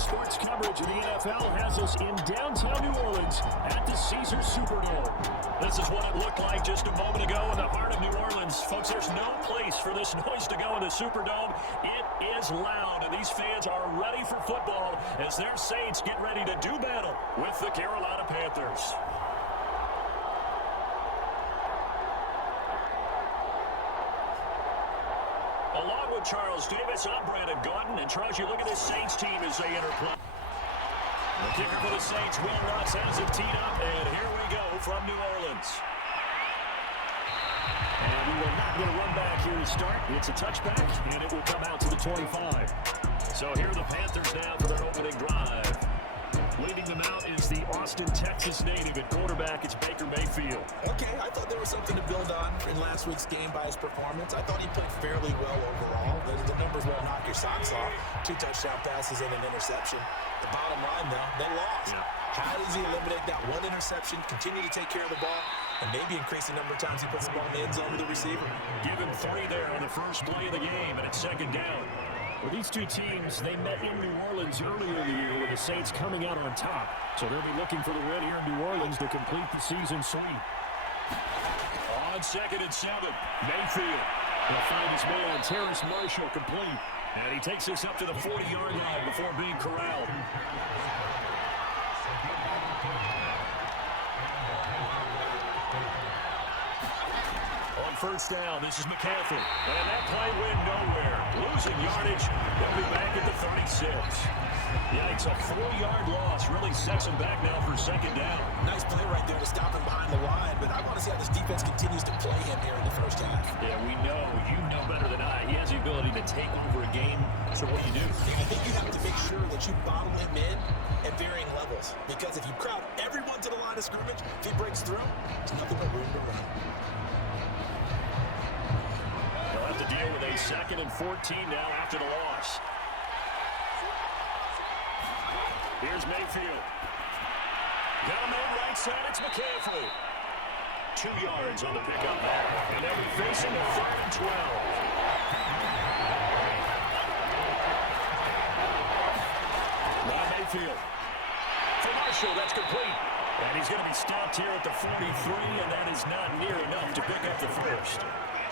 Sports coverage of the NFL has us in downtown New Orleans at the Caesars Superdome. This is what it looked like just a moment ago in the heart of New Orleans. Folks, there's no place for this noise to go in the Superdome. It is loud, and these fans are ready for football as their Saints get ready to do battle with the Carolina Panthers. Along with Charles Davis, I'm Brandon Gordon, and Charles, you look at this Saints team as they enter play. The kicker for the Saints, Will Lutz, has it teed up, and here we go from New Orleans. And we will not get a run back here to start. It's a touchback, and it will come out to the 25. So here are the Panthers now for their opening drive. Leading them out is the Austin, Texas native. At quarterback, it's Baker Mayfield. Okay, I thought there was something to build on in last week's game by his performance. I thought he played fairly well overall. The numbers won't knock your socks off. 2 touchdown passes and an interception. The bottom line, though, they lost. Yeah. How does he eliminate that one interception, continue to take care of the ball, and maybe increase the number of times he puts the ball in the end zone with the receiver? Give him 3 there on the first play of the game, and it's second down. Well, these two teams, they met in New Orleans earlier in the year with the Saints coming out on top. So they'll be looking for the win here in New Orleans to complete the season sweep. On 2nd and 7, Mayfield will find his man, Terrace Marshall, complete. And he takes this up to the 40-yard line before being corralled. First down, this is McCaffrey. And that play went nowhere. Losing yardage, they'll be back at the 36. Yikes, a 4-yard loss really sets him back now for second down. Nice play right there to stop him behind the line, but I want to see how this defense continues to play him here in the first half. Yeah, we know. You know better than I. He has the ability to take over a game. So what do you do? I think you have to make sure that you bottle him in at varying levels, because if you crowd everyone to the line of scrimmage, if he breaks through, there's nothing but room to run. To deal with a 2nd and 14 now after the loss. Here's Mayfield. Got him on right side, it's McCaffrey. 2 yards on the pickup there. And they'll be facing a 3rd and 12. Now Mayfield. For Marshall, that's complete. And he's going to be stopped here at the 43, and that is not near enough to pick up the first.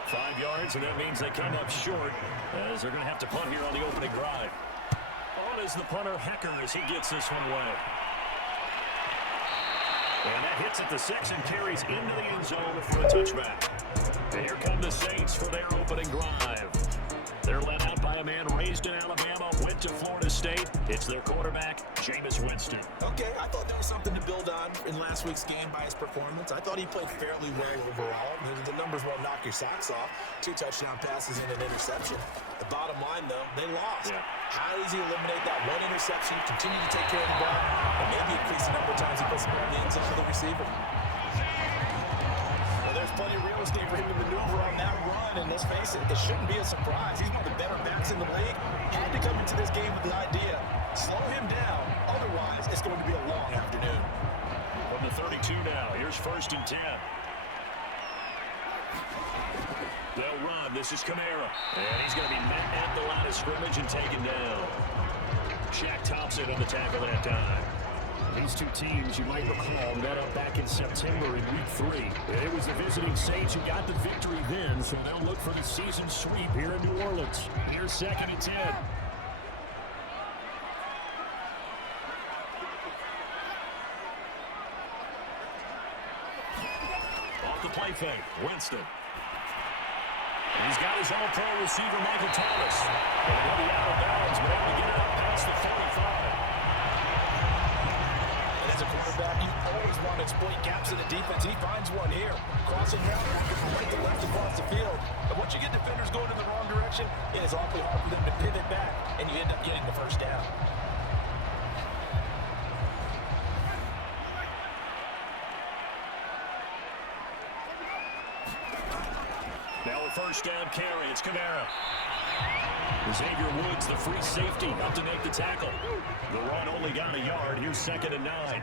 5 yards, and that means they come up short as they're going to have to punt here on the opening drive. On is the punter, Hecker, as he gets this one away. And that hits at the 6 and carries into the end zone for a touchback. And here come the Saints for their opening drive. They're led out by a man raised in Alabama, went to Florida State. It's their quarterback, Jameis Winston. Okay, I thought there was something to build on in last week's game by his performance. I thought he played fairly well overall. The numbers won't knock your socks off. 2 touchdown passes and an interception. The bottom line, though, they lost. Yeah. How does he eliminate that one interception, continue to take care of the ball, and maybe increase the number of times he puts the ball in the end zone with the receiver? There's plenty of real estate for him to maneuver on that run, and let's face it, it shouldn't be a surprise. He's one of the better backs in the league. Had to come into this game with the idea, slow him down, otherwise it's going to be a long afternoon. From the 32 now, here's 1st and 10. They'll run, this is Kamara, and he's going to be met at the line of scrimmage and taken down. Shaq Thompson on the tackle that time. These two teams, you might recall, met up back in September in Week 3. It was the visiting Saints who got the victory then, so they'll look for the season sweep here in New Orleans. Here's 2nd and 10. Off the play fake, Winston. And he's got his all-pro receiver, Michael Thomas. And he'll be out of bounds, but able to get it up past the 45. As a quarterback, you always want to exploit gaps in the defense. He finds one here. Crossing route from right to left across the field. But once you get defenders going in the wrong direction, it is awfully hard for them to pivot back, and you end up getting the first down. Now a first down carry. It's Kamara. Xavier Woods, the free safety, up to make the tackle. The run only got a yard. Here's 2nd and 9.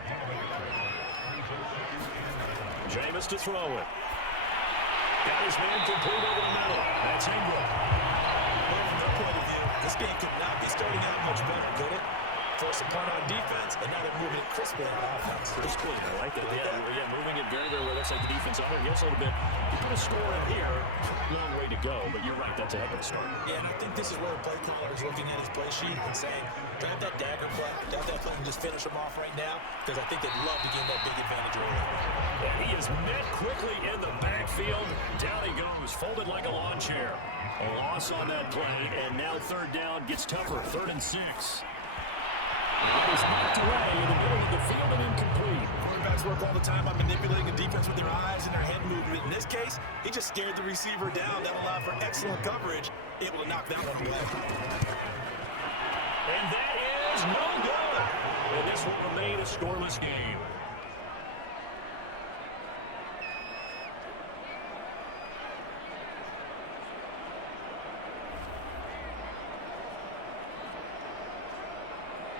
Jameis to throw it. Got his man complete over the middle. That's Ingram. Well, from their point of view, this game could not be starting out much better, could it? force a punt on defense, and now they're moving it crisply on offense. Pretty clean, I like that. Yeah, moving it very, very well. That's like the defense owner. He gets a little bit. You put a score in here, long way to go, but you're right, that's a heck of a start. Yeah, and I think this is where the play caller is looking at his play sheet and saying, drive that dagger play, drive that play and just finish him off right now, because I think they'd love to gain that big advantage early. And he is met quickly in the backfield. Down he goes, folded like a lawn chair. A loss on that play, and now third down gets tougher, 3rd and 6. It is knocked away in the middle of the field and incomplete. Quarterbacks work all the time on manipulating the defense with their eyes and their head movement. In this case, he just scared the receiver down. That allowed for excellent coverage, able to knock that one away. And that is no good. And this will remain a scoreless game.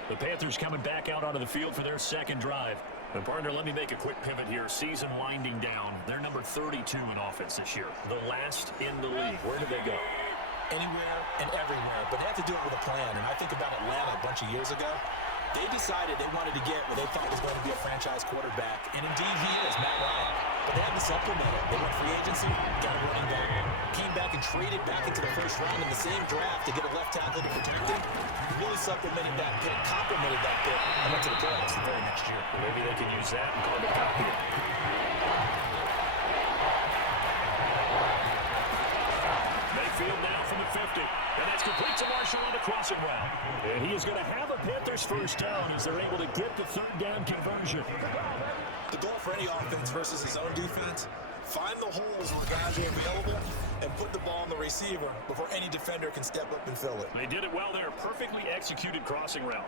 The Panthers coming back out onto the field for their second drive. And partner, let me make a quick pivot here. Season winding down. They're number 32 in offense this year. The last in the league. Where did they go? Anywhere and everywhere, but they have to do it with a plan. And I think about Atlanta a bunch of years ago. They decided they wanted to get what they thought was going to be a franchise quarterback, and indeed he is, Matt Ryan. But they had to supplement it. They went free agency, got a running back, came back and traded back into the first round in the same draft to get a left tackle to protect him. Really supplemented that pick, complemented that pick, and went to the playoffs the very next year. Maybe they could use that and carbon copy it. Mayfield now from the 50. And that's complete to Marshall on the crossing route. And he is going to have a Panthers first down as they're able to get the third down conversion. The goal for any offense versus his own defense, find the holes where guys are available and put the ball on the receiver before any defender can step up and fill it. They did it well there. Perfectly executed crossing route.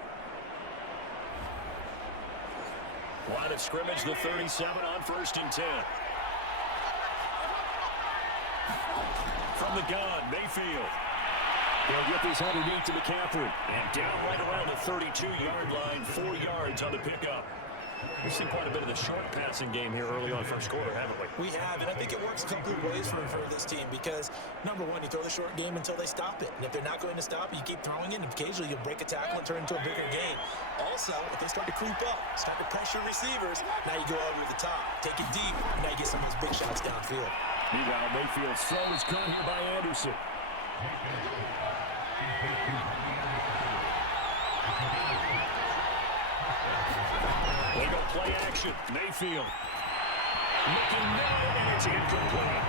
Line of scrimmage, the 37 on 1st and 10. From the gun, Mayfield. He'll get these underneath to McCaffrey. And down right around the 32-yard line, 4 yards on the pickup. We've seen quite a bit of the short passing game here early on first quarter, haven't we? We have, and I think it works a couple of ways for this team because, number one, you throw the short game until they stop it. And if they're not going to stop it, you keep throwing it, and occasionally you'll break a tackle and turn it into a bigger game. Also, if they start to creep up, start to pressure receivers, now you go over the top, take it deep, and now you get some of those big shots downfield. Meanwhile, Mayfield's throw is caught here by Anderson. They go play action. Mayfield. Looking now, and it's incomplete.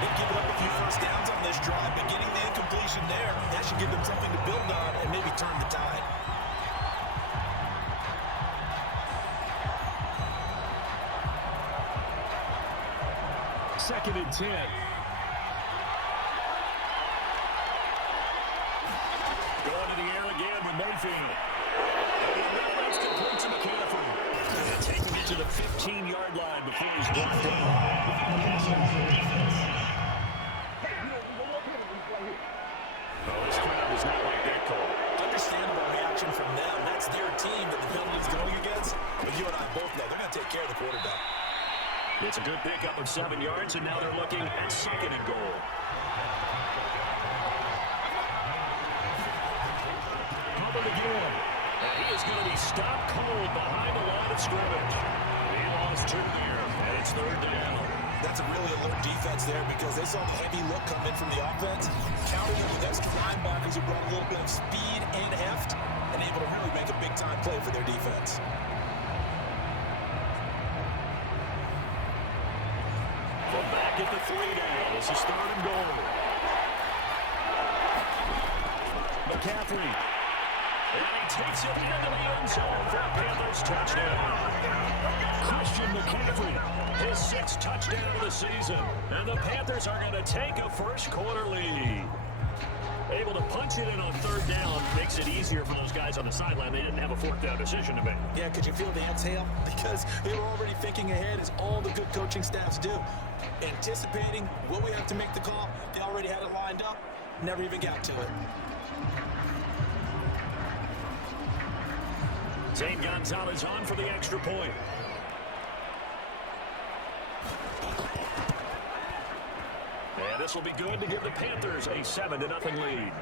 They've given up a few first downs on this drive, but getting the incompletion there, that should give them something to build on and maybe turn the tide. Second and 10. Going to the air again with Mayfield. That's complete to McCaffrey. And taking it to the 15-yard line before he's brought down. Oh, this crowd does not like that call. Understandable reaction from them. That's their team that the penalty is going against. But you and I both know they're going to take care of the quarterback. It's a good pickup of 7 yards, and now they're looking at 2nd and goal. Covered again. And he is going to be stopped cold behind the line of scrimmage. He lost 2 here, and it's 3rd down. That's a really alert defense there because they saw the heavy look come in from the offense, counting on the extra linebackers who brought a little bit of speed and heft, and able to really make a big-time play for their defense. From back at the 3 down, this is 3rd and goal. McCaffrey. And he takes it into the end zone for a Panthers touchdown. Christian McCaffrey, his 6th touchdown of the season. And the Panthers are going to take a first quarter lead. Able to punch it in on 3rd down makes it easier for those guys on the sideline. They didn't have a 4th down decision to make. Yeah, could you feel the exhale? Because they were already thinking ahead, as all the good coaching staffs do. Anticipating, will we have to make the call? They already had it lined up, never even got to it. Zane Gonzalez on for the extra point. And this will be good to give the Panthers a 7-0 lead.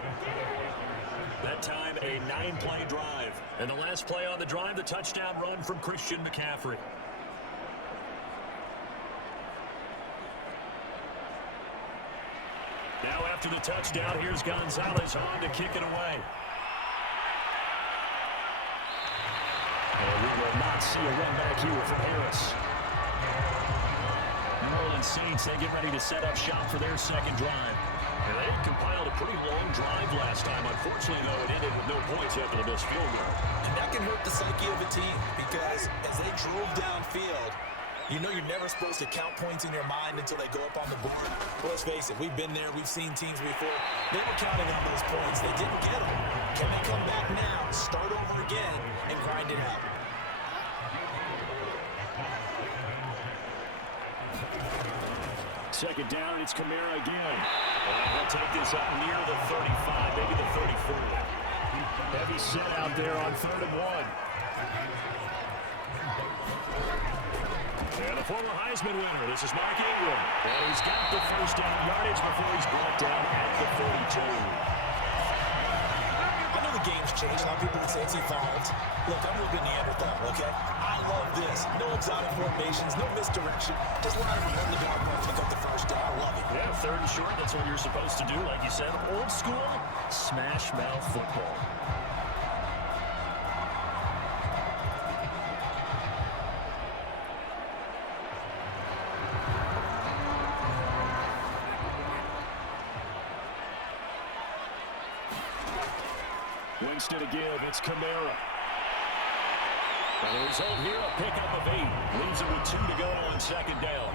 That time, a 9-play drive. And the last play on the drive, the touchdown run from Christian McCaffrey. Now after the touchdown, here's Gonzalez on to kick it away. And we will not see a run back here from Harris. New Orleans Saints, they get ready to set up shop for their second drive. And they compiled a pretty long drive last time. Unfortunately, though, it ended with no points after the missed field goal. And that can hurt the psyche of a team because as they drove downfield, you know you're never supposed to count points in your mind until they go up on the board. Well, let's face it, we've been there. We've seen teams before. They were counting on those points. They didn't get them. Can they come back now, start over again, and grind it out? Second down, it's Kamara again. And he'll take this up near the 35, maybe the 34. Heavy set out there on 3rd and 1. And the former Heisman winner, this is Mark Ingram. And he's got the first down yardage before he's brought down at the 42. I know the game's changed. A lot of people would say it's evolved. Look, I'm a little bit Neanderthal, okay? I love this. No exotic formations, no misdirection. Just line them on the dog and pick up the first down. I love it. Yeah, 3rd and short, that's what you're supposed to do. Like you said, old school, smash mouth football. Winston again, it's Kamara. And the result here, a pickup of 8. Leaves it with 2 to go on second down.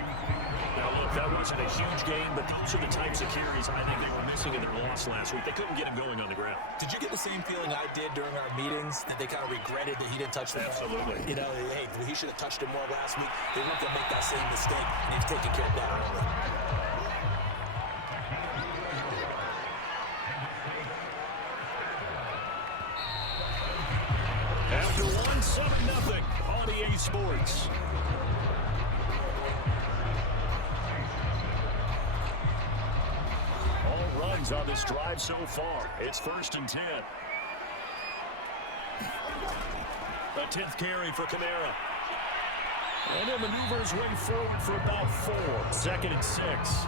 Now, look, that wasn't a huge game, but those are the types of carries I think they were missing in their loss last week. They couldn't get him going on the ground. Did you get the same feeling I did during our meetings, that they kind of regretted that he didn't touch the ball? Absolutely. You know, hey, he should have touched it more last week. They weren't going to make that same mistake, and he's taking care of that early. After 1-7-0 on EA Sports. All runs on this drive so far. It's 1st and 10. A 10th carry for Kamara. And he'll maneuver his way forward for about 4. 2nd and 6.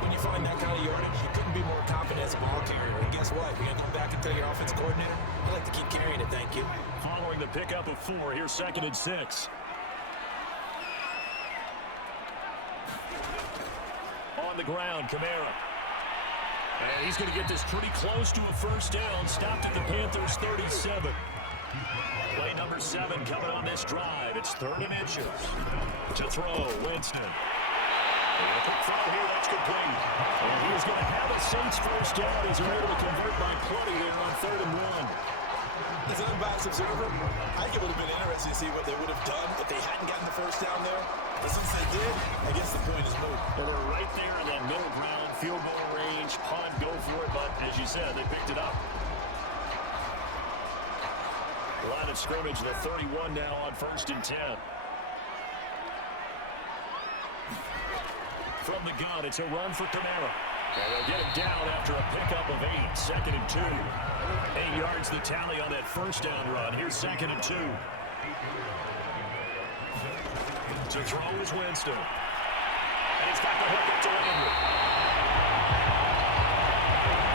When you find that kind of yardage, you couldn't be more confident as a ball carrier. And guess what? You're going to go back and tell your offensive coordinator, you like to keep carrying it, thank you. Following the pickup of 4, here's 2nd and 6. On the ground, Kamara. And he's going to get this pretty close to a first down. Stopped at the Panthers' 37. Play number 7 coming on this drive. It's 3rd and inches. To throw, Winston. And a quick throw here, that's complete. And he is going to have a Saints first down as they're able to convert by plenty there on 3rd and 1. As an unbiased observer, I get a little bit interested to see what they would have done if they hadn't gotten the first down there. But since they did, I guess the point is moved. And they're right there in that middle ground, field goal range, punt, go for it. But as you said, they picked it up. Line of scrimmage, the 31 now on 1st and 10. From the gun, it's a run for Kamara. And they'll get him down after a pickup of 8. 2nd and 2. 8 yards the tally on that first down run. Here's 2nd and 2. To throw is Winston. And he's got the hook up to Landry.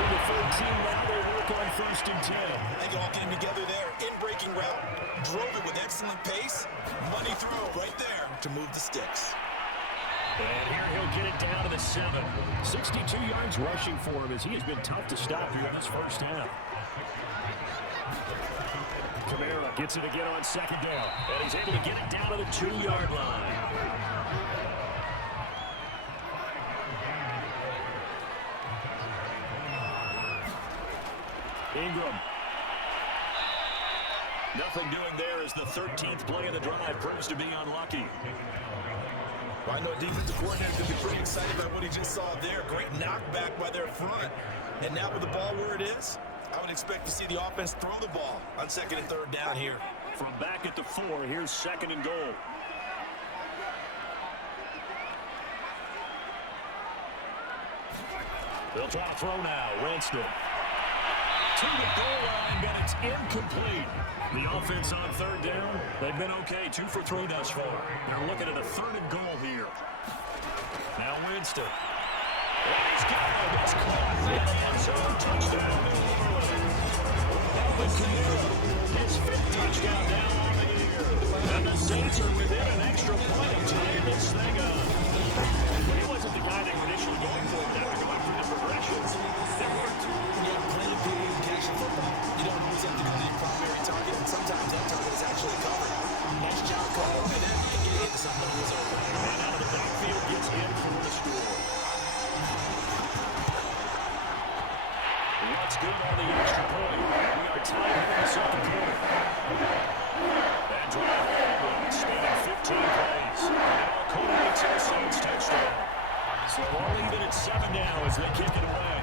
From the 14 now, they work on 1st and 10. They all came together there. In-breaking route. Drove it with excellent pace. Money throw right there to move the sticks. And here he'll get it down to the 7. 62 yards rushing for him as he has been tough to stop here in this first half. Kamara gets it again on 2nd down. And he's able to get it down to the 2-yard line. Ingram. Nothing doing there as the 13th play of the drive proves to be unlucky. Well, I know defensive coordinator's going to be pretty excited about what he just saw there. Great knockback by their front. And now with the ball where it is, I would expect to see the offense throw the ball on 2nd and 3rd down here. From back at the 4, here's 2nd and goal. They'll try to throw now. Winston. to the goal line, but it's incomplete. The offense on third down, they've been okay, 2 for 3 thus far. They're looking at a 3rd and goal here. Now Winston. And he's got it. It's caught. It's a touchdown. Alvin Kamara, his 5th touchdown now on the year. And the Saints are within an extra point of tying this thing up. He wasn't the guy they were initially going for after going through the progressions. That worked. You have plenty of people who catch the football. You don't always have to go to your primary target, and sometimes that target is actually covered. Nice job call, and then you can get into something that was open. And out of the backfield gets in for the score. What's good on the extra point? We are tied in the 2nd quarter. That drive onward, spanning 15 plays. Now culminates in a Saints touchdown. So all even at 7 now as they kick it away.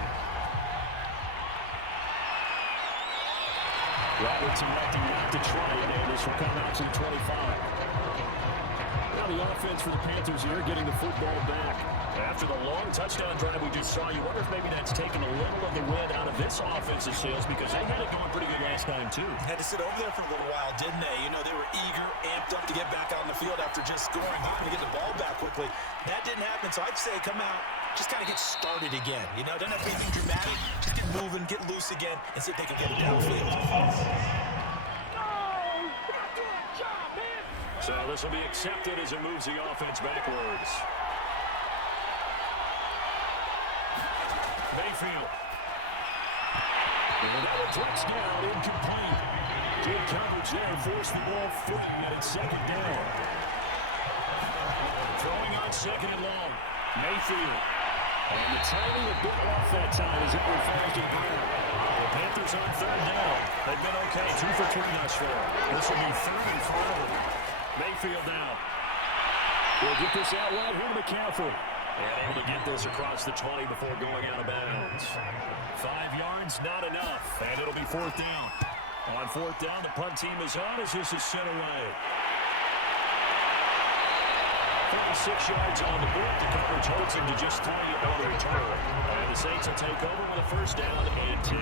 Robertson electing not to try it, and this will come out to 25. Now the offense for the Panthers here getting the football back. After the long touchdown drive we just saw, you wonder if maybe that's taken a little of the wind out of this offensive sails because they had it going pretty good last time too. Had to sit over there for a little while, didn't they? You know, they were eager, amped up to get back on the field after just scoring hot and get the ball back quickly. That didn't happen, so I'd say come out, just kind of get started again. You know, doesn't have to be anything dramatic. Just get moving, get loose again, and see if they can get it downfield. So this will be accepted as it moves the offense backwards. Mayfield. And another touchdown, incomplete. Good coverage there, forced the ball free, and it's 2nd down. Throwing on 2nd and long. Mayfield. And the timing a bit off that time as it went fast and ground. The Panthers on 3rd down. They've been okay, 2 for 3 thus far. This will be 3rd and 4. Mayfield now. We'll get this out right here to McCaffrey. And able to get this across the 20 before going out of bounds. 5 yards, not enough. And it'll be 4th down. On 4th down, the punt team is on as this is sent away. 36 yards on the board. The coverage holds him to just 3 on the return. And the Saints will take over with a 1st down and 10.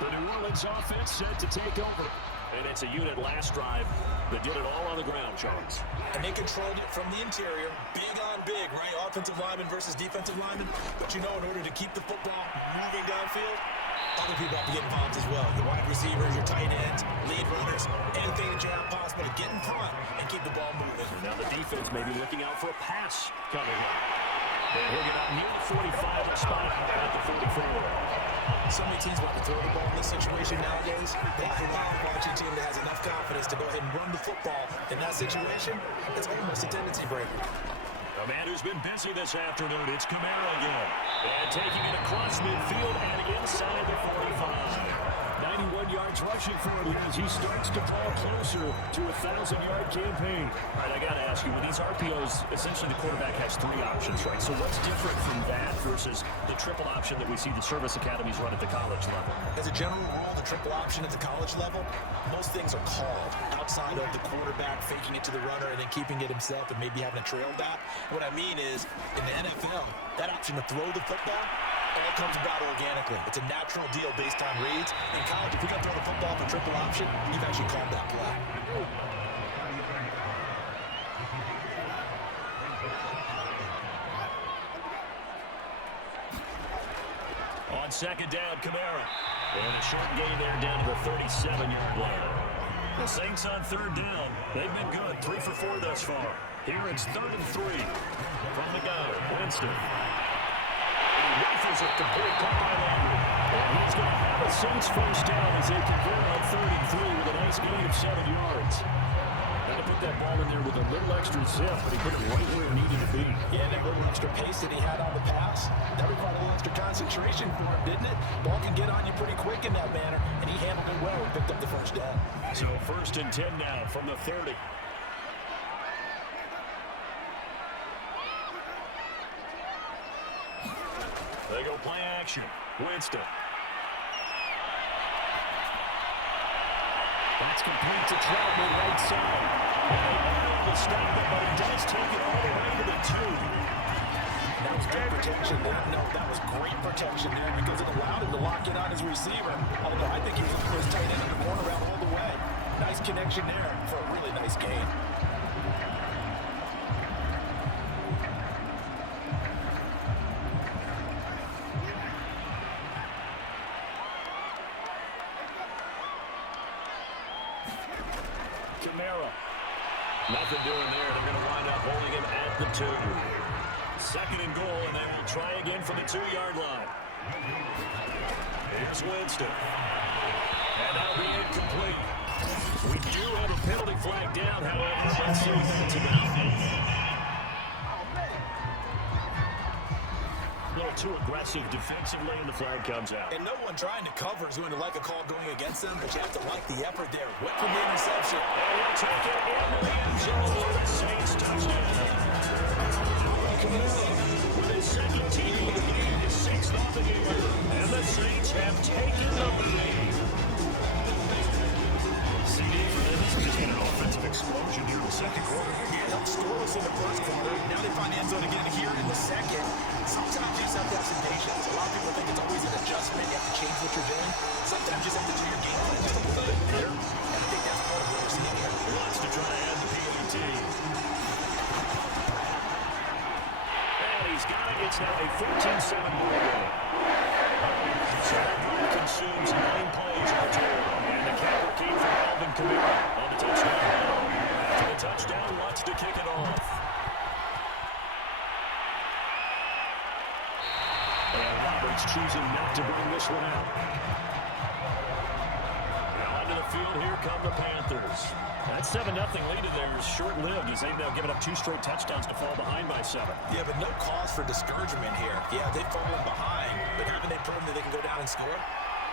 The New Orleans offense set to take over. And it's a unit last drive that did it all on the ground, Charles. And they controlled it from the interior. Big on big, right? Offensive lineman versus defensive lineman. But you know, in order to keep the football moving downfield, other people have to get involved as well. Your wide receivers, your tight ends, lead runners, anything that you have possible to get in front and keep the ball moving. Now the defense may be looking out for a pass coming up. He'll get out near the 45 and spot at the 44. So many teams want to throw the ball in this situation nowadays. They can watch a team that has enough confidence to go ahead and run the football. In that situation, it's almost a tendency breaker. A man who's been busy this afternoon, it's Kamara again. And taking it across midfield and inside the 45. 91 yards rushing for him as he starts to draw closer to a 1,000-yard campaign. All right, I got to ask you, with these RPOs, essentially the quarterback has 3 options, right? So what's different from that versus the triple option that we see the service academies run at the college level? As a general rule, the triple option at the college level, most things are called outside of the quarterback faking it to the runner and then keeping it himself and maybe having a trail back. What I mean is, in the NFL, that option to throw the football all comes about organically. It's a natural deal based on reads. In college, if you're going to throw the football for triple option, you've actually called that play. On 2nd down, Kamara. And a short gain there down to the 37-yard line. The Saints on 3rd down. They've been good, 3 for 4 thus far. Here it's 3rd and 3. From the guy, Winston. Rifles a complete cut by Landry. And he's going to have a Saints 1st down as they convert on 3rd and 3 with a nice gain of 7 yards. Got to put that ball in there with a little extra zip, but he put it right where it needed to be. Yeah, that little extra pace that he had on the pass, that required a little extra concentration for him, didn't it? Ball can get on you pretty quick in that manner, and he handled it well and picked up the 1st down. So 1st and 10 now from the 30. They go play action. Winston. That's complete to Troutman right side. And he might be able to stop it, but he does take it all the way to the 2. That was good protection there. No, that was great protection there because it allowed him to lock in on his receiver. Although I think he was looking for his tight end in the corner route all the way. Nice connection there for a really nice gain. Nothing doing there. They're going to wind up holding him at the 2. Second and goal, and they will try again from the 2-yard line. Here's Winston. And that'll be incomplete. We do have a penalty flag down, however. Let's see what that's about. A little too aggressive defensively, and the flag comes out. And no one trying to cover is going to like a call going against them, but you have to like the effort there. Went for the interception. And he'll take it into the end zone. Saints touchdown. With his second team of the game, his 6th of the game. And the Saints have taken the lead. CD for them has been an offensive explosion here in the second quarter. Yeah, scoreless in the first quarter. Now they find the end zone again here in the second. Sometimes you just have to have some patience. A lot of people think it's always an adjustment. You have to change what you're doing. Sometimes you just have to do your game plan just a little bit better. And I think that's part of what we're seeing here. He wants to try and add the PAT. And he's got it. It's now a 14-7 ball game. So that drive consumes 9 plays on the total. And the counter key for Alvin Kamara on the touchdown. After the touchdown, wants to kick it off. And Roberts choosing not to bring this one out. Now onto the field, here come the Panthers. That 7-0 lead there is short-lived as they've now given up 2 straight touchdowns to fall behind by 7. Yeah, but no cause for discouragement here. Yeah, they've fallen behind, but haven't they proven that they can go down and score?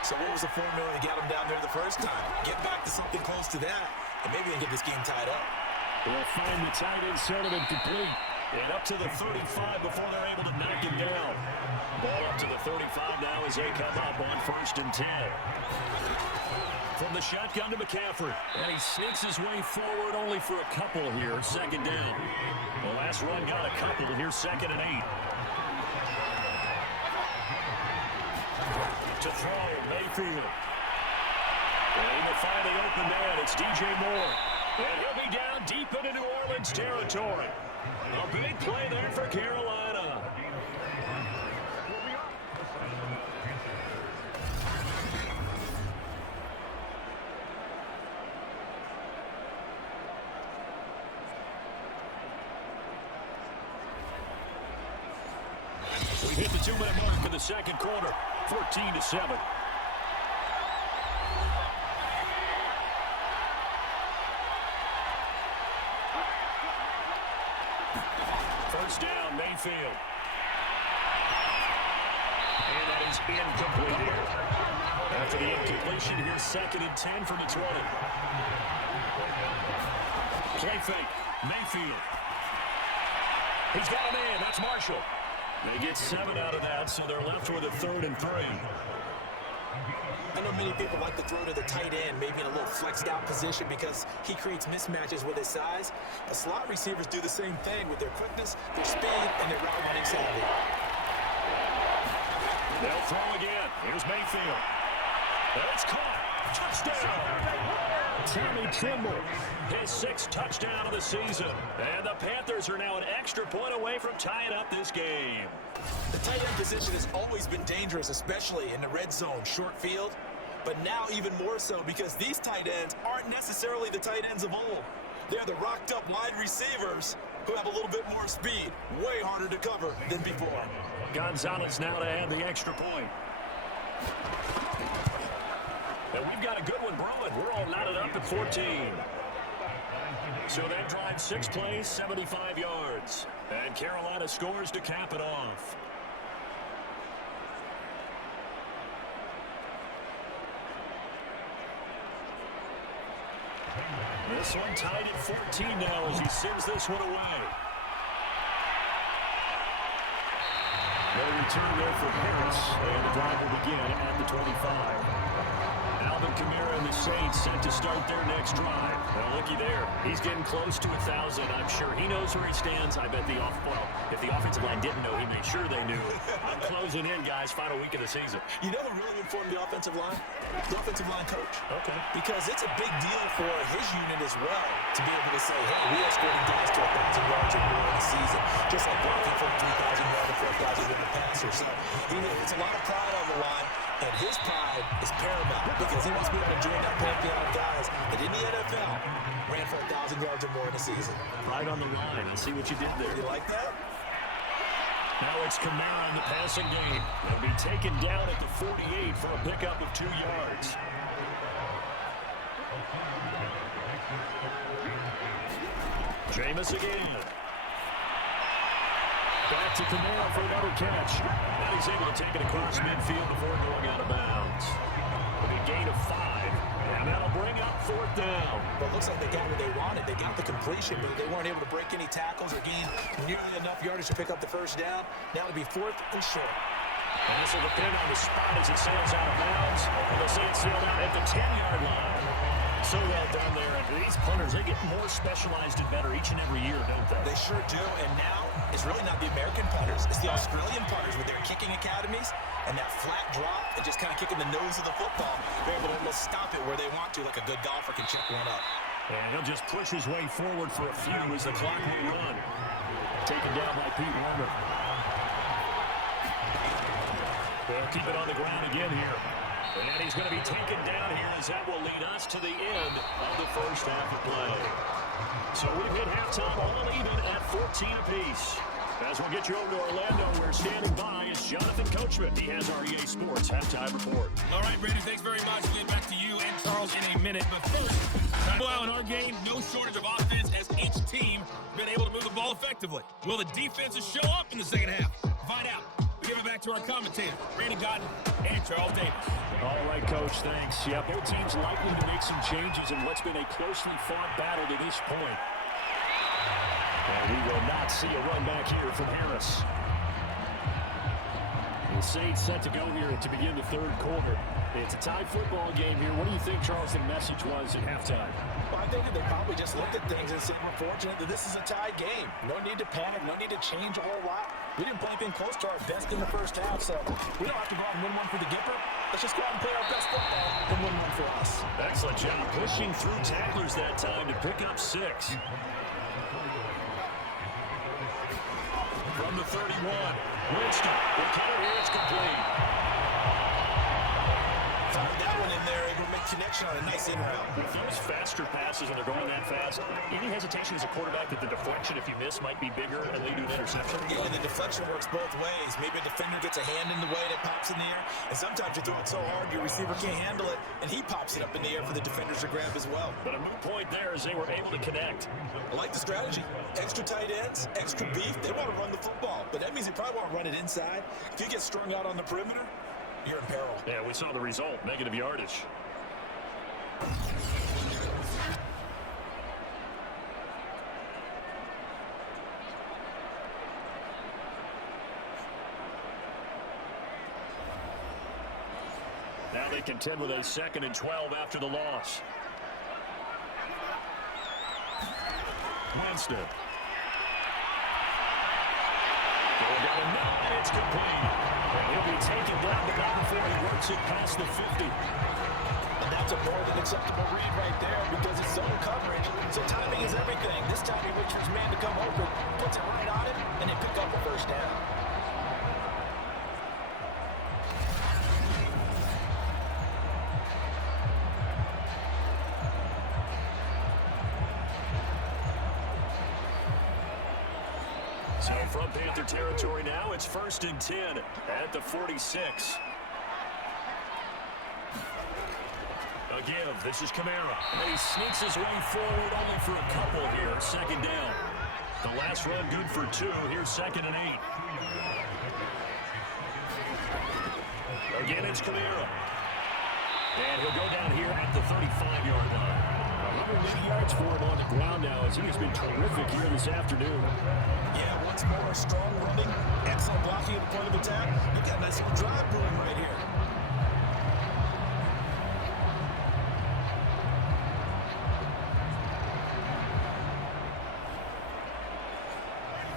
So what was the formula that got them down there the first time? Get back to something close to that, and maybe they get this game tied up. They'll find the tight end set it complete. And up to the 35 before they're able to knock him down. Ball up to the 35 now as they come up on 1st and 10. From the shotgun to McCaffrey. And he sneaks his way forward only for a couple here. 2nd down. The last run got a couple. Here's 2nd and 8. To throw, Mayfield. And to find the open man, it's DJ Moore. And he'll be down deep into New Orleans territory. A big play there for Carolina. We hit the 2-minute mark in the second quarter, 14-7. First down, Mayfield. And that is incomplete here. After the incompletion, here's 2nd and 10 from the 20. Play fake, Mayfield. He's got a man, that's Marshall. They get 7 out of that, so they're left with a 3rd and 3. I know many people like to throw to the tight end, maybe in a little flexed out position because he creates mismatches with his size. But slot receivers do the same thing with their quickness, their speed, and their route running savvy. They'll throw again. Here's Mayfield. That's caught. Touchdown. Tommy Trimble, his 6th touchdown of the season. And the Panthers are now an extra point away from tying up this game. The tight end position has always been dangerous, especially in the red zone, short field. But now even more so because these tight ends aren't necessarily the tight ends of old. They're the rocked-up wide receivers who have a little bit more speed, way harder to cover than before. Gonzalez now to add the extra point. And we've got a good one brewing. We're all knotted up at 14. So that drives 6 plays, 75 yards. And Carolina scores to cap it off. This one tied at 14 now as he sends this one away. No return there for Harris. And the drive will begin at the 25. Alvin Kamara and the Saints set to start their next drive. Well, looky there. He's getting close to 1,000. I'm sure he knows where he stands. I bet if the offensive line didn't know, he made sure they knew. I'm closing in, guys. Final week of the season. You know who really informed the offensive line? The offensive line coach. Okay. Because it's a big deal for his unit as well to be able to say, hey, we escorted guys to 1,000 yards or more in the season, just like blocking for 3,000 yards or 4,000 yards passer. So it's a lot of pride on the line. And his pride is paramount because he wants to be able to join that pantheon of guys that in the NFL ran for 1,000 yards or more in a season. Pride on the line. I see what you did there. You like that? Now it's Kamara in the passing game. He'll be taken down at the 48 for a pickup of 2 yards. Jameis again. Back to Kamara for another catch. Now he's able to take it across midfield before going out of bounds. With a gain of 5. And that'll bring up 4th down. Well, it looks like they got what they wanted. They got the completion, but they weren't able to break any tackles or gain nearly enough yardage to pick up the first down. Now it'll be 4th and short. And this will depend on the spot as it sails out of bounds. And they'll say it's sailed out at the 10-yard line. So well done there. And these punters, they get more specialized and better each and every year, don't they? They sure do. And now it's really not the American punters. It's the Australian punters with their kicking academies and that flat drop and just kind of kicking the nose of the football. They're able to almost stop it where they want to, like a good golfer can chip one up. And he'll just push his way forward for a few as the clock will run. Taken down by Pete Werner. They'll keep it on the ground again here. And he's going to be taken down here as that will lead us to the end of the first half of play. So we've hit halftime all even at 14 apiece. As we'll get you over to Orlando, where standing by is Jonathan Coachman. He has our EA Sports halftime report. All right, Brady, thanks very much. We'll get back to you and Charles in a minute. But first, well, in our game, no shortage of offense as each team has been able to move the ball effectively. Will the defenses show up in the second half? Find out. We give it back to our commentator, Randy Cotton and Charles Davis. All right, Coach, thanks. Yeah, both teams likely to make some changes in what's been a closely fought battle to this point. And we will not see a run back here from Harris. The Saints set to go here to begin the third quarter. It's a tie football game here. What do you think, Charles, the message was at halftime? Well, I think they probably just looked at things and said, we're fortunate that this is a tie game. No need to panic, no need to change a whole lot. We didn't play anything close to our best in the first half, so we don't have to go out and win one for the Gipper. Let's just go out and play our best football and win one for us. Excellent job pushing through tacklers that time to pick up 6. From the 31, Winston will cut it here. It's complete. Found that one in there, able to make connection on a nice in route. With those faster passes and they're going that fast, any hesitation as a quarterback that the deflection, if you miss, might be bigger and lead to an interception? Yeah, and the deflection works both ways. Maybe a defender gets a hand in the way that pops in the air, and sometimes you throw it so hard your receiver can't handle it, and he pops it up in the air for the defenders to grab as well. But a moot point there is they were able to connect. I like the strategy. Extra tight ends, extra beef. They want to run the football, but that means they probably want to run it inside. If you get strung out on the perimeter, you're in peril. Yeah, we saw the result, negative yardage. Now they contend with a 2nd and 12 after the loss. Winston. Going down a nine, it's complete. And he'll be taken down, but not before he works it past the 50. And that's a more than acceptable read right there because it's zone coverage. So timing is everything. This time he waits for his man to come open, puts it right on him, and they pick up the first down. So from Panther territory now, it's 1st and 10 at the 46. A give. This is Kamara. And he sneaks his way forward only for a couple here. 2nd down. The last run good for 2. Here's 2nd and 8. Again, it's Kamara. And he'll go down here at the 35-yard line. 180 yards for him on the ground now as he has been terrific here this afternoon. Yeah, once more, strong running, excellent blocking at the point of attack. You've got a nice little drive brewing right here.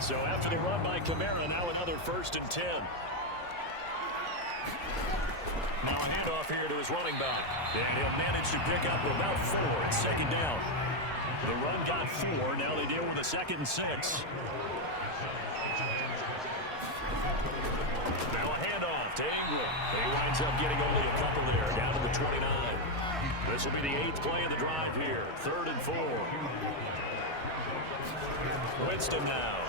So after the run by Kamara, now another 1st and 10. Now a handoff here to his running back. And he'll manage to pick up about 4 at 2nd down. The run got 4. Now they deal with a 2nd and 6. Now a handoff to Ingram. He winds up getting only a couple there, down to the 29. This will be the 8th play of the drive here. 3rd and 4. Winston now.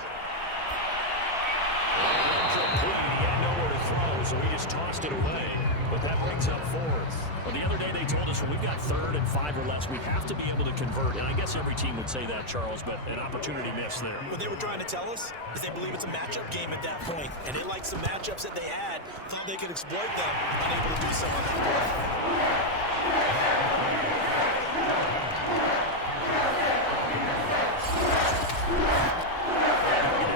Incomplete. He had nowhere to throw, so he just tossed it away. But that brings up 4th. Well, the other day they told us when we've got 3rd and 5 or less, we have to be able to convert. And I guess every team would say that, Charles, but an opportunity missed there. What they were trying to tell us is they believe it's a matchup game at that point. And they liked some matchups that they had, thought they could exploit them, unable to do so on that play.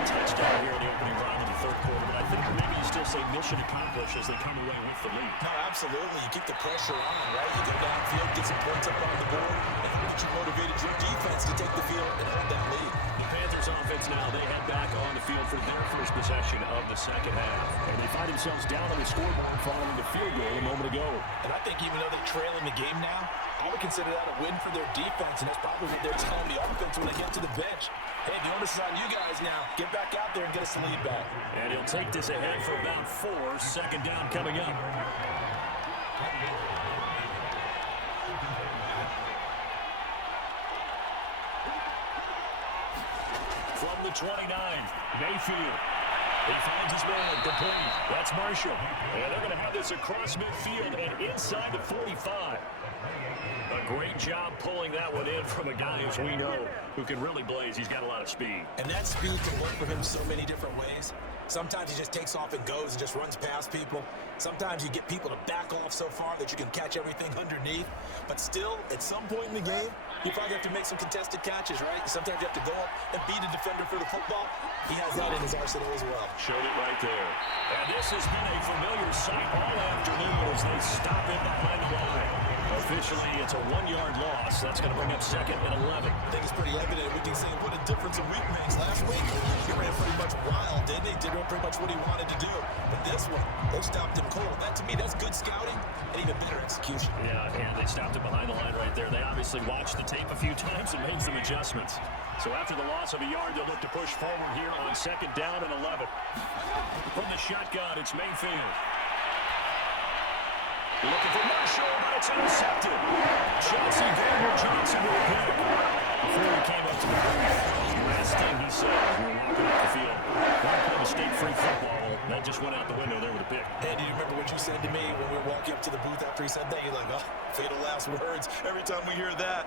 Touchdown here in the opening round of the 3rd quarter, but I think maybe you still say mission accomplished as they come away with the lead. No, absolutely. You keep the pressure on, right? You go downfield, get some points up on the board, and how get you motivated your defense to take the field and hold that lead. The Panthers offense now, they head back on the field for their first possession of the 2nd half. And they find themselves down on the scoreboard following the field goal a moment ago. And I think even though they're trailing the game now, I would consider that a win for their defense, and that's probably what they're telling the offense when they get to the bench. Hey, the onus is on you guys now. Get back out there and get us the lead back. And he'll take this ahead for about 4. 2nd down coming up. From the 29, Mayfield. He finds his man, complete. That's Marshall. And they're going to have this across midfield and inside the 45. A great job pulling that one in from a guy, as we know, who can really blaze. He's got a lot of speed. And that speed can work for him so many different ways. Sometimes he just takes off and goes and just runs past people. Sometimes you get people to back off so far that you can catch everything underneath. But still, at some point in the game, you probably have to make some contested catches, right? Sometimes you have to go up and beat a defender for the football. He has that in his arsenal as well. Showed it right there. And this has been a familiar sight all afternoon as they stop it behind the line. Officially, it's a 1-yard loss. That's going to bring up 2nd and 11. I think it's pretty evident. We can see what a difference a week makes. Last week, he ran pretty much wild, didn't he? Did pretty much what he wanted to do. But this one, they stopped him cold. That, to me, that's good scouting and even better execution. Yeah, and they stopped him behind the line right there. They obviously watched the tape a few times and made some adjustments. So after the loss of a yard, they'll look to push forward here on 2nd down and 11. From the shotgun, it's Mayfield. Looking for Marshall, but it's intercepted. Chelsea Gardner-Johnson will pick. Before he came up to the booth, last thing he said, we were walking off the field. Want to play mistake-free football. That just went out the window there with a pick. Hey, do you remember what you said to me when we were walking up to the booth after he said that? You're like, oh, fatal last words. Every time we hear that,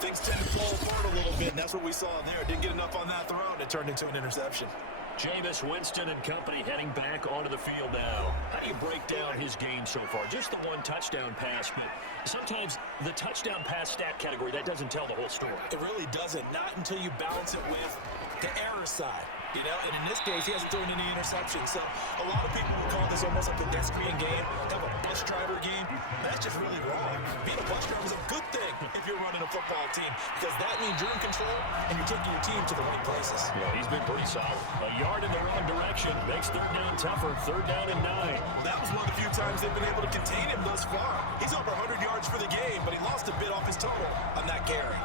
things tend to fall apart a little bit, and that's what we saw there. Didn't get enough on that throw, and it turned into an interception. Jameis Winston and company heading back onto the field now. How do you break down his game so far? Just the 1 touchdown pass, but sometimes the touchdown pass stat category, that doesn't tell the whole story. It really doesn't. Not until you balance it with the error side. You know, and in this case, he hasn't thrown any interceptions. So a lot of people would call this almost a pedestrian game, kind of a bus driver game. That's just really wrong. Being a bus driver is a good thing if you're running a football team, because that means you're in control and you're taking your team to the right places. Yeah, he's been pretty solid. A yard in the wrong direction makes 3rd down tougher. 3rd down and 9. That was one of the few times they've been able to contain him thus far. He's over 100 yards for the game, but he lost a bit off his total on that carry.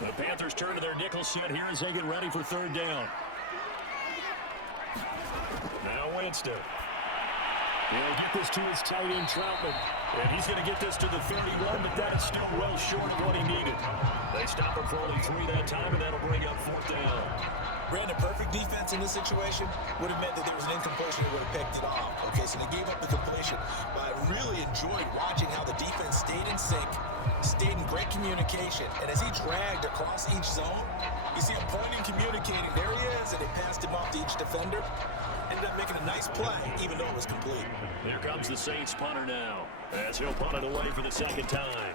The Panthers turn to their nickel set here as they get ready for 3rd down. Now Winston. He'll get this to his tight end, Troutman. And he's going to get this to the 31, but that is still well short of what he needed. They stop him for only 3 that time, and that'll bring up 4th down. Brandon, perfect defense in this situation would have meant that there was an incompletion and would have picked it off. Okay, so they gave up the completion. But I really enjoyed watching how the defense stayed in sync, stayed in great communication. And as he dragged across each zone, you see him pointing, communicating. There he is, and they passed him off to each defender. Ended up making a nice play, even though it was complete. Here comes the Saints punter now, as he'll punt it away for the 2nd time.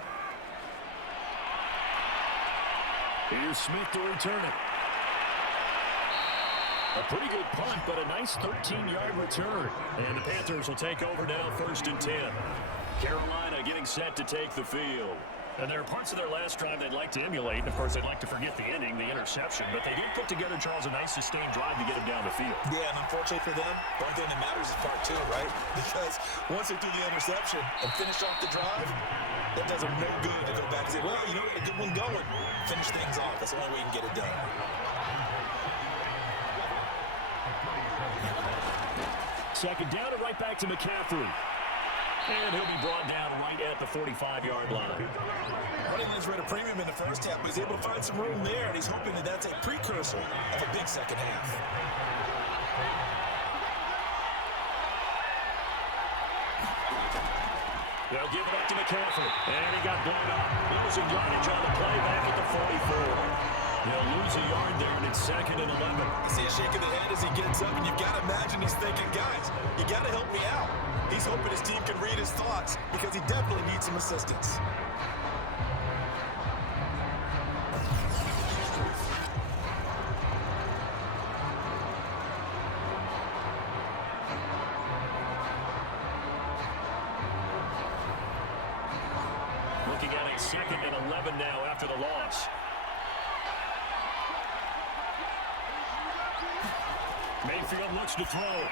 Here's Smith to return it. A pretty good punt, but a nice 13-yard return. And the Panthers will take over now, 1st and 10. Carolina getting set to take the field. And there are parts of their last drive they'd like to emulate. Of course, they'd like to forget the ending, the interception. But they did put together, Charles, a nice sustained drive to get him down the field. Yeah, and unfortunately for them, the only thing that matters is part 2, right? Because once they do the interception and finish off the drive, that does them no good to go back and say, well, you know, we had a good one going. Finish things off. That's the only way you can get it done. Second down and right back to McCaffrey. And he'll be brought down right at the 45-yard line. Running lanes were at a premium in the first half, but he's able to find some room there, and he's hoping that that's a precursor of a big second half. They'll give it up to McCaffrey. And he got blown up. Losing yardage on the play back at the 44. They'll lose a yard there, and it's 2nd and 11. You see a shake of the head as he gets up, and you've got to imagine he's thinking, guys, you got to help me out. He's hoping his team can read his thoughts because he definitely needs some assistance. Looking at a 2nd and 11 now after the loss. Mayfield looks to throw.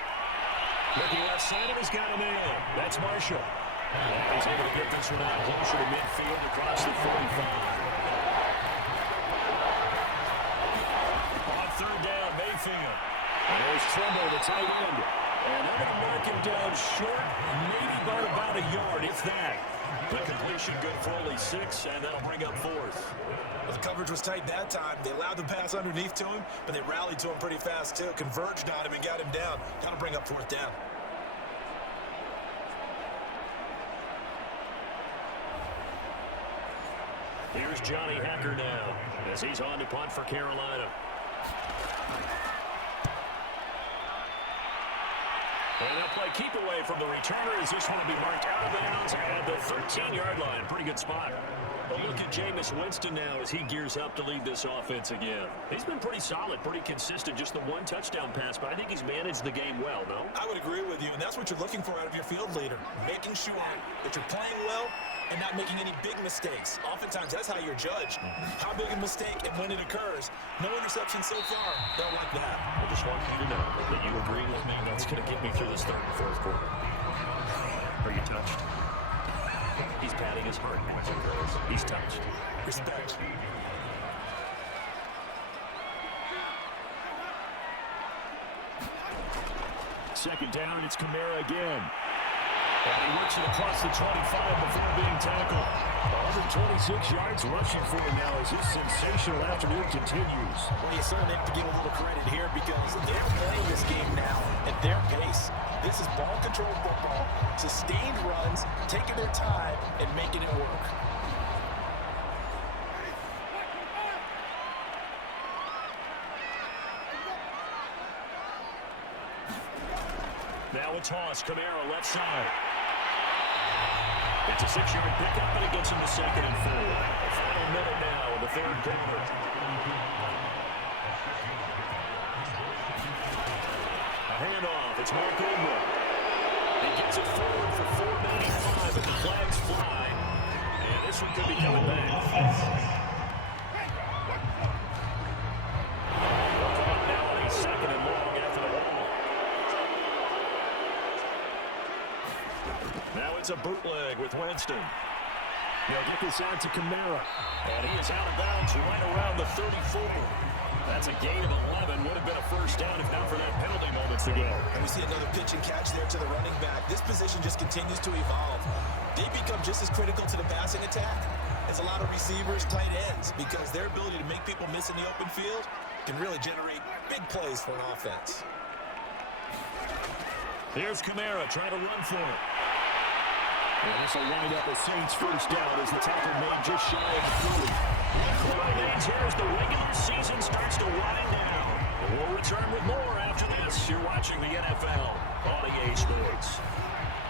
Looking left side, he's got a man. That's Marshall. And he's able to get this one out closer to midfield across the 45. On 3rd down, Mayfield. And there's Trumbo, the tight end. And they're going to mark him down short, maybe by about a yard, if that. The completion good for only 6, and that'll bring up 4th. Well, the coverage was tight that time. They allowed the pass underneath to him, but they rallied to him pretty fast, too. Converged on him and got him down. Got to bring up 4th down. Here's Johnny Hacker now as he's on to punt for Carolina. And they'll play keep away from the returner as this one will be marked out of bounds at the 13-yard line. Pretty good spot. Well, look at Jameis Winston now as he gears up to lead this offense again. He's been pretty solid, pretty consistent, just the 1 touchdown pass, but I think he's managed the game well, no? I would agree with you, and that's what you're looking for out of your field leader, making sure that you're playing well and not making any big mistakes. Oftentimes, that's how you're judged. How big a mistake and when it occurs. No interception so far. Don't like that. I just want you to know that you agree with me. That's going to get me through this 3rd and 4th quarter. Are you touched? He's patting his heart. He's touched. Respect. Second down, it's Kamara again. And he works it across the 25 before being tackled. 126 yards rushing for him now as his sensational afternoon continues. Well, you certainly have to give a little credit here because they're playing this game now at their pace. This is ball-controlled football, sustained runs, taking their time, and making it work. Now a toss, Kamara left side. It's a 6-yard pickup, and it gets him to 2nd and 4. A final minute now in the 3rd quarter. A handoff, it's Mark Ingram. He gets it forward for 495, and the flags fly. And this one could be coming back. Now on a 2nd and long after the ball. Now it's a bootleg with Winston. They'll get this out to Kamara. And he is out of bounds right around the 34. That's a gain of 11. Would have been a first down if not for that penalty moments ago. And we see another pitch and catch there to the running back. This position just continues to evolve. They become just as critical to the passing attack as a lot of receivers, tight ends, because their ability to make people miss in the open field can really generate big plays for an offense. Here's Kamara trying to run for it. And this will wind up a Saints first down as the tackle made just shy of 40. What remains here as the regular season starts to wind down. And we'll return with more after this. You're watching the NFL on EA Sports.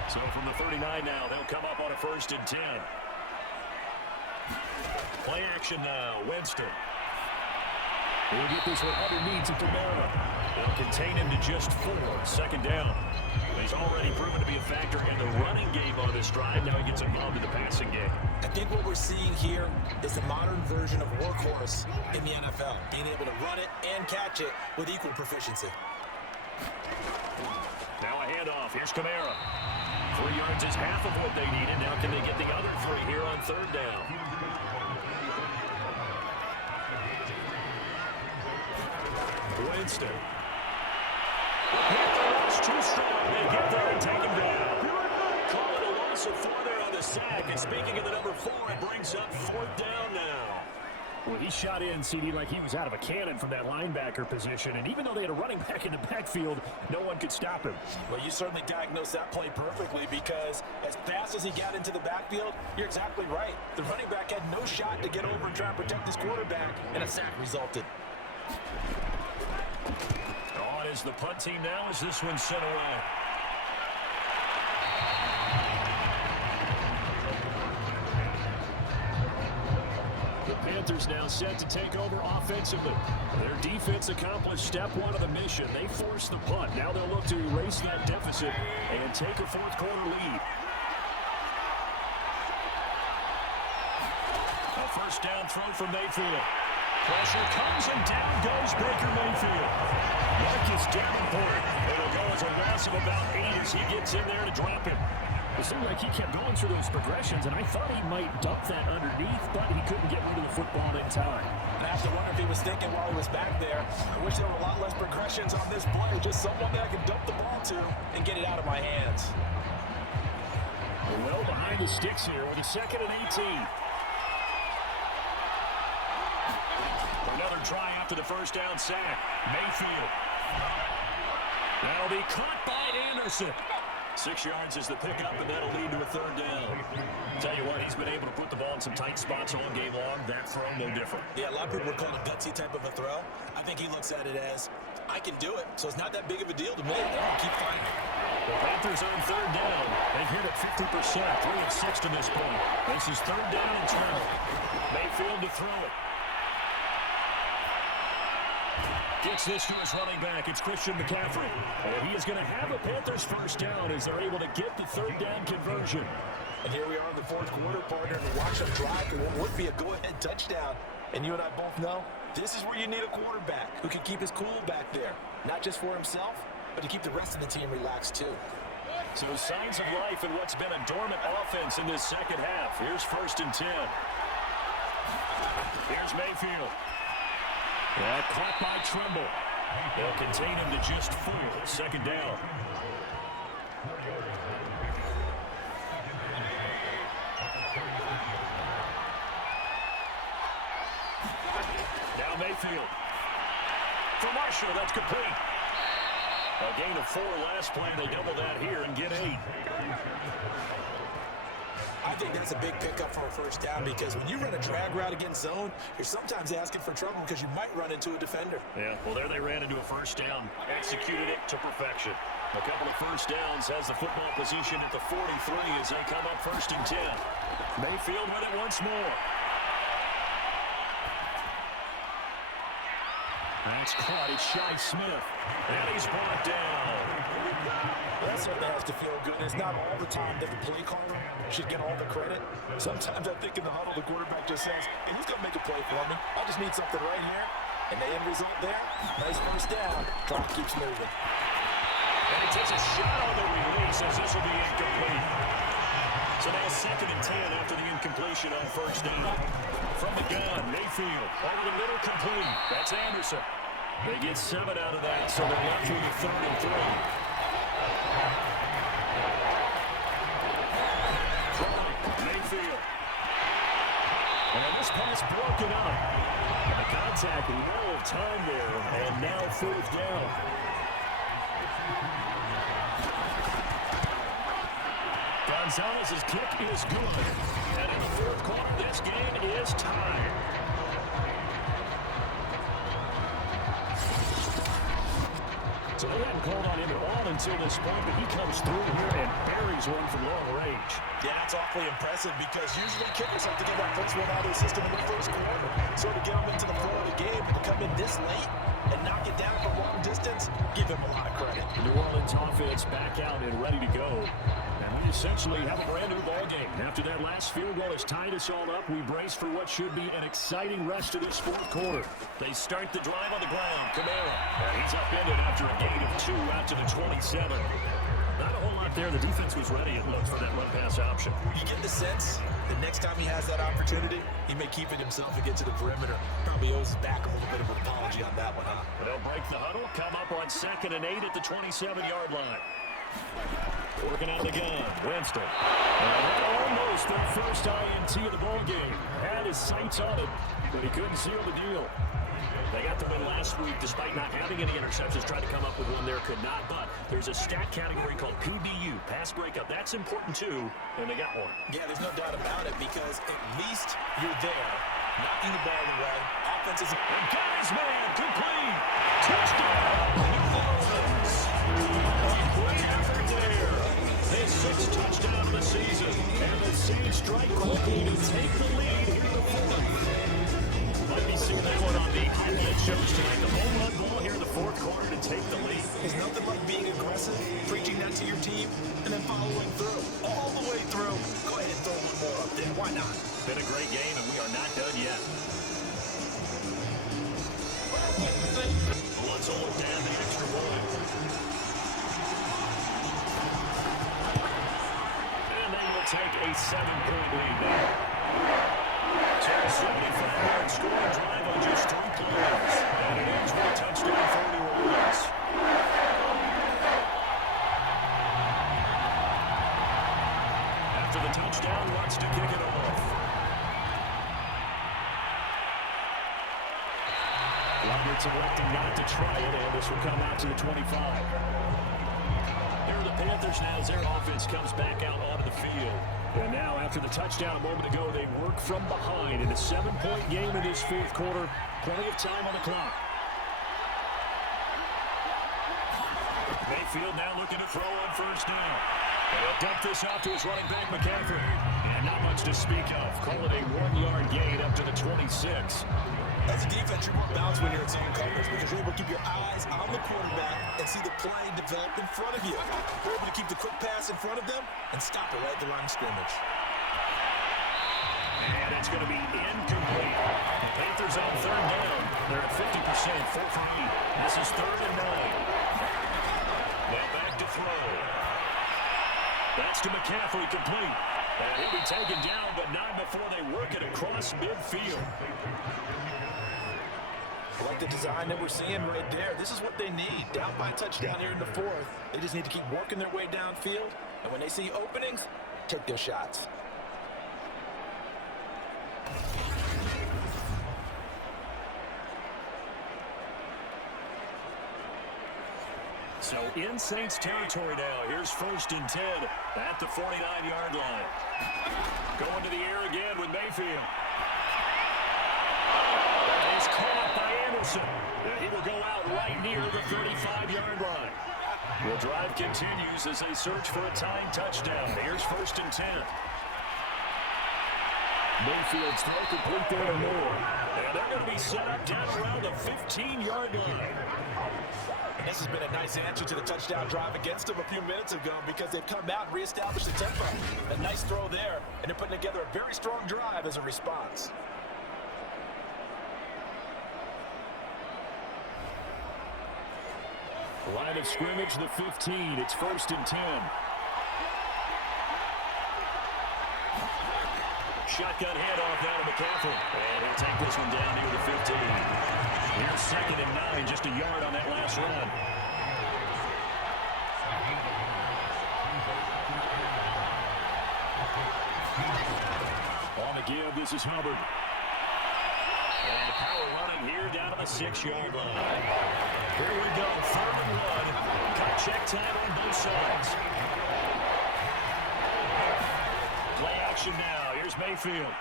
So from the 39 now, they'll come up on a 1st and 10. Play action now, Winston. He'll get this one underneath to Kamara. They'll contain him to just 4. Second down. He's already proven to be a factor in the running game on this drive. Now he gets involved in the passing game. I think what we're seeing here is the modern version of workhorse in the NFL, being able to run it and catch it with equal proficiency. Now a handoff. Here's Kamara. 3 yards is half of what they needed. Now can they get the other 3 here on third down? Winston. Hit the rush too strong. They get there and take him down. Call it a loss of 4 there on the sack. And speaking of the number 4, it brings up 4th down now. Well, he shot in, CD, like he was out of a cannon from that linebacker position. And even though they had a running back in the backfield, no one could stop him. Well, you certainly diagnosed that play perfectly because as fast as he got into the backfield, you're exactly right. The running back had no shot to get over and try and protect his quarterback, and a sack resulted. On is the punt team now as this one's sent away. The Panthers now set to take over offensively. Their defense accomplished step 1 of the mission. They forced the punt. Now they'll look to erase that deficit and take a 4th quarter lead. A first down throw from Mayfield. Pressure comes and down goes Baker Mayfield. Marcus Davenport. It'll go as a loss of about 8 as he gets in there to drop it. It seemed like he kept going through those progressions, and I thought he might dump that underneath, but he couldn't get rid of the football in time. I have to wonder if he was thinking while he was back there, I wish there were a lot less progressions on this play, just someone that I could dump the ball to and get it out of my hands. Well behind the sticks here with a 2nd and 18. Another try after the first down sack. Mayfield. That'll be caught by Anderson. 6 yards is the pickup, and that'll lead to a 3rd down. Tell you what, he's been able to put the ball in some tight spots all game long. That throw, no different. Yeah, a lot of people would call it a gutsy type of a throw. I think he looks at it as, I can do it, so it's not that big of a deal to me. Keep fighting. The Panthers are on 3rd down. They've hit it 50%, 3 of 6 to this point. This is 3rd down and 12. Mayfield to throw it. Gets this to his running back. It's Christian McCaffrey. And he is going to have a Panthers first down as they're able to get the 3rd down conversion. And here we are in the 4th quarter, partner, and watch them drive for what would be a go-ahead touchdown. And you and I both know this is where you need a quarterback who can keep his cool back there. Not just for himself, but to keep the rest of the team relaxed too. So signs of life in what's been a dormant offense in this second half. Here's 1st and 10. Here's Mayfield. That caught by Tremble. They'll contain him to just 4. 2nd down. Now Mayfield. For Marshall, that's complete. A gain of 4 last play. They double that here and get 8. I think that's a big pickup for a first down because when you run a drag route against zone, you're sometimes asking for trouble because you might run into a defender. Yeah, well, there they ran into a first down. Executed it to perfection. A couple of first downs has the football position at the 43 as they come up 1st and 10. Mayfield with it once more. That's caught. It's Shi Smith. And he's brought down. That certainly has to feel good. It's not all the time that the play caller should get all the credit. Sometimes I think in the huddle, the quarterback just says, hey, who's going to make a play for me? I just need something right here. And the end result there, nice first down. Clock keeps moving. And he takes a shot on the release as this will be incomplete. So now 2nd and 10 after the incompletion on first down. From the gun, Mayfield over the middle complete. That's Anderson. They get 7 out of that, so they're left through the 3rd and 3. Mayfield. And this pass broken up. The contact, well of time there, and now 4th down. Gonzalez's kick is good. And in the 4th quarter, this game is tied. So they hadn't called on him at all until this point, but he comes through here and buries one from long range. Yeah, that's awfully impressive because usually kickers have to get that first one out of the system in the first quarter. Sort of get them into the flow of the game, and to come in this late and knock it down for long distance, give him a lot of credit. The New Orleans offense back out and ready to go. And we essentially have a brand new ball game. After that last field goal has tied us all up, we brace for what should be an exciting rest of this fourth quarter. They start the drive on the ground. Kamara. And he's upended after a gain of 2 out to the 27. Not a whole lot there. The defense was ready, it looks, for that run-pass option. You get the sense that next time he has that opportunity, he may keep it himself and get to the perimeter. Probably owes his back a little bit of an apology on that one, huh? But they'll break the huddle, come up on 2nd and 8 at the 27-yard line. Working on the gun, Winston. And almost their first INT of the ball game. Had his sights on it, but he couldn't seal the deal. They got the win last week despite not having any interceptions. Tried to come up with one there, could not. But there's a stat category called PBU, pass breakup. That's important too, and they got one. Yeah, there's no doubt about it because at least you're there, knocking the ball away. Offense is... And got his man, complete. Touchdown, New Orleans. A quick effort there. His 6th touchdown of the season. And the Saints strike quickly to take the lead here in the fourth. Might be seeing that one on the highlight shows tonight. The home run ball here in the fourth quarter to take the lead. There's nothing like being aggressive, preaching that to your team, and then following through. All the way through. Go ahead and throw one more up there. Why not? Been a great game, and we are not done yet. Let's hold down the extra point. And they will take a 7-point lead now. So a 75-yard scoring drive on just 3 plays. And it ends with a touchdown for New Orleans. After the touchdown, wants to kick it off. Roberts electing not to try it, and this will come out to the 25. Here are the Panthers now as their offense comes back out onto the field. And now, after the touchdown a moment ago, they work from behind in a 7-point game in this fourth quarter. Plenty of time on the clock. Mayfield now looking to throw on first down. And he'll dump this off to his running back, McCaffrey. And not much to speak of. Call it a 1-yard gain up to the 26. As a defense, you're more balanced when you're in zone coverage because you're able to keep your eyes on the quarterback and see the play develop in front of you. You're able to keep the quick pass in front of them and stop it right at the line of scrimmage. And it's going to be incomplete. The Panthers on 3rd down. They're at 50%, 4 for 8. This is 3rd and 9. Now back to throw. That's to McCaffrey, complete. And he'll be taken down, but not before they work it across midfield. I like the design that we're seeing right there. This is what they need. Down by a touchdown here in the fourth. They just need to keep working their way downfield. And when they see openings, take their shots. So in Saints territory now. Here's 1st and 10 at the 49-yard line. Going to the air again with Mayfield. That is caught by Anderson. And he will go out right near the 35-yard line. The drive continues as they search for a tying touchdown. Here's 1st and 10. Mayfield's throw complete there to Moore. And they're going to be set up down around the 15-yard line. And this has been a nice answer to the touchdown drive against them a few minutes ago because they've come out and reestablished the tempo. A nice throw there, and they're putting together a very strong drive as a response. Line of scrimmage, the 15. It's 1st and 10. Shotgun handoff down to McCaffrey. And he'll take this one down near the 15. Here's 2nd and 9, just a yard on that last run. On the give, this is Hubbard. And power running here down to the 6-yard line. Here we go, 3rd and 1. Cut check time on both sides. Play action now. Here's Mayfield.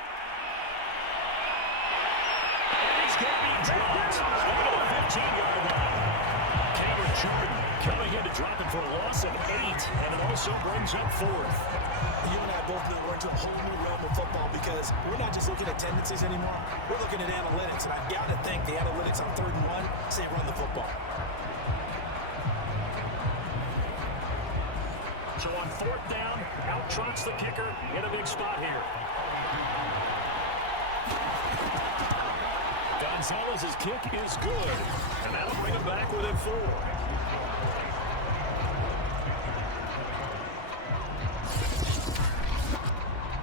And he's going to be dropped over the 15-yard line. Cameron Jordan coming in to drop it for a loss of 8, and it also brings up 4th. You and I both know we're into a whole new realm of football because we're not just looking at tendencies anymore. We're looking at analytics, and I've got to think the analytics on 3rd and 1 say run the football. So on 4th down, out trots the kicker in a big spot here. Gonzalez's kick is good, and that'll bring him back within 4.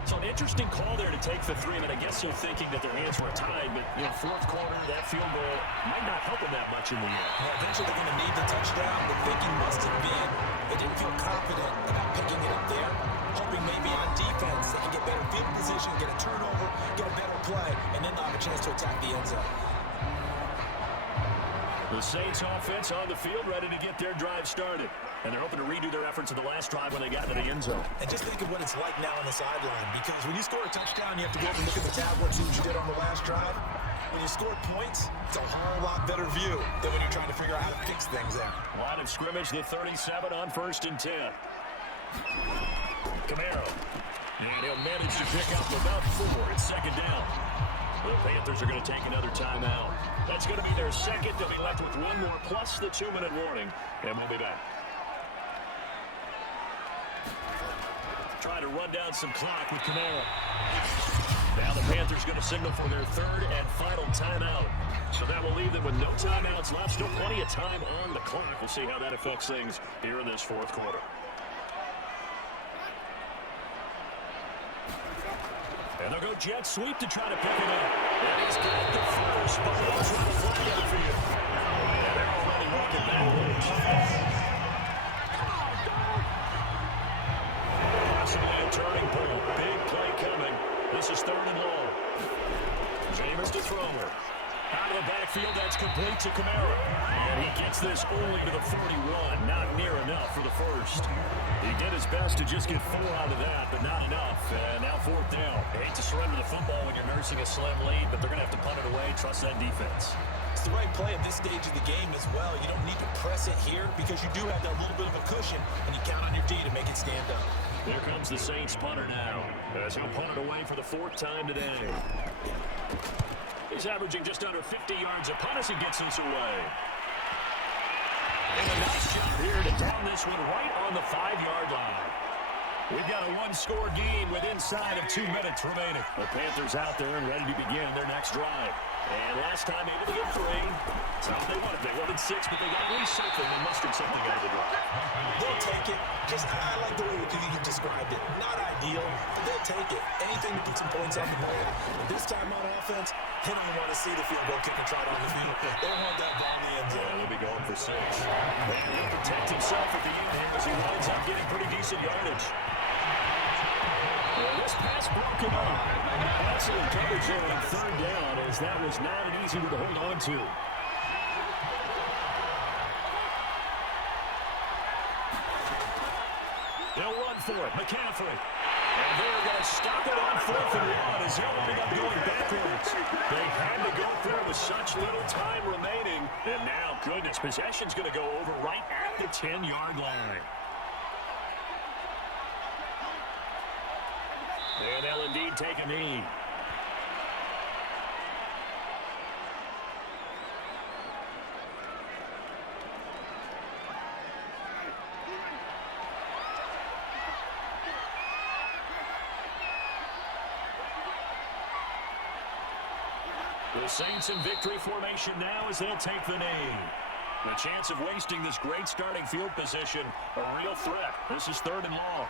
So an interesting call there to take the 3, but I guess you're thinking that their hands were tied, but in 4th quarter, that field goal might not help them that much in the end. Well, eventually they're going to need the touchdown. The thinking must have been they didn't feel confident about picking it up there, hoping maybe on defense they can get better field position, get a turnover, get a better play, and then they'll have a chance to attack the end zone. The Saints offense on the field ready to get their drive started. And they're hoping to redo their efforts in the last drive when they got to the end zone. And just think of what it's like now on the sideline, because when you score a touchdown, you have to go over and look at the tablet, see what you did on the last drive. When you score points, it's a whole lot better view than when you're trying to figure out how to fix things out. Line of scrimmage, the 37 on 1st and 10. Camaro. And he'll manage to pick up about 4. It's 2nd down. The Panthers are going to take another timeout. That's going to be their 2nd. They'll be left with 1 more plus the 2-minute warning. And we'll be back. Trying to run down some clock with Camaro. Now the Panthers going to signal for their 3rd and final timeout. So that will leave them with no timeouts left. Still plenty of time on the clock. We'll see how that affects things here in this 4th quarter. And they'll go jet sweep to try to pick it up. And he's got the first, but they'll try to flag out for you. And they're already walking backwards. Possibly a turning point. Big play coming. This is 3rd and long. Jameis to throw it. Out of the backfield, that's complete to Camaro. And he gets this only to the 41. Not near enough for the first. He did his best to just get 4 out of that, but not enough. And now 4th down. They hate to surrender the football when you're nursing a slim lead, but they're going to have to punt it away. Trust that defense. It's the right play at this stage of the game as well. You don't need to press it here because you do have that little bit of a cushion, and you count on your D to make it stand up. Here comes the Saints punter now, as he'll punt it away for the 4th time today. He's averaging just under 50 yards a punt as he gets this away. And a nice job here to down this one right on the 5-yard line. We've got a 1-score game with inside of 2 minutes remaining. The Panthers out there and ready to begin their next drive. And last time able to get 3. So they wanted 6, but they got at least something. They mustered something out of the drive. They'll take it. Just, I like the way you described it. Not ideal, but they'll take it. Anything to get some points on the board. But this time on offense, they don't want to see the field goal kicker trot on the field. They don't want that ball in the end zone. He'll be going for 6. He'll protect himself at the end as he winds up getting pretty decent yardage. Well, this pass broken up. Excellent coverage there on 3rd down, as that was not an easy one to hold on to. They'll run for it. McCaffrey. And they're going to stop it on 4th and 1 as they're ending up going backwards. They had to go through with such little time remaining. And now, goodness, possession's going to go over right at the 10-yard line. And they'll indeed take a knee. The Saints in victory formation now as they'll take the knee. The chance of wasting this great starting field position, a real threat. This is 3rd and long.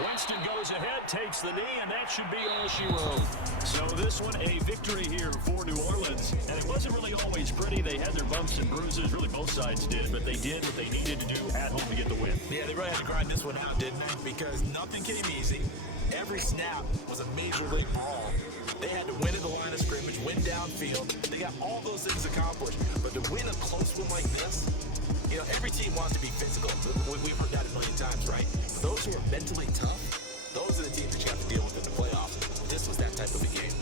Winston goes ahead, takes the knee, and that should be all she wrote. So this one, a victory here for New Orleans. And it wasn't really always pretty. They had their bumps and bruises. Really, both sides did. But they did what they needed to do at home to get the win. Yeah, they really had to grind this one out, didn't they? Because nothing came easy. Every snap was a major league brawl. They had to win at the line of scrimmage, win downfield. They got all those things accomplished. But to win a close one like this, you know, every team wants to be physical. We've heard that a million times, right? Those who are mentally tough, those are the teams that you have to deal with in the playoffs. This was that type of a game.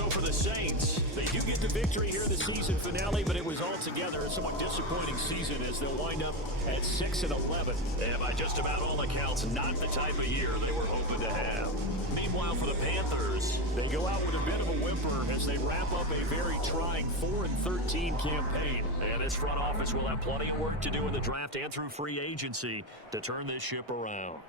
So for the Saints, they do get the victory here in the season finale, but it was altogether a somewhat disappointing season as they'll wind up at 6-11. And by just about all accounts, not the type of year they were hoping to have. Meanwhile, for the Panthers, they go out with a bit of a whimper as they wrap up a very trying 4-13 campaign. And this front office will have plenty of work to do in the draft and through free agency to turn this ship around.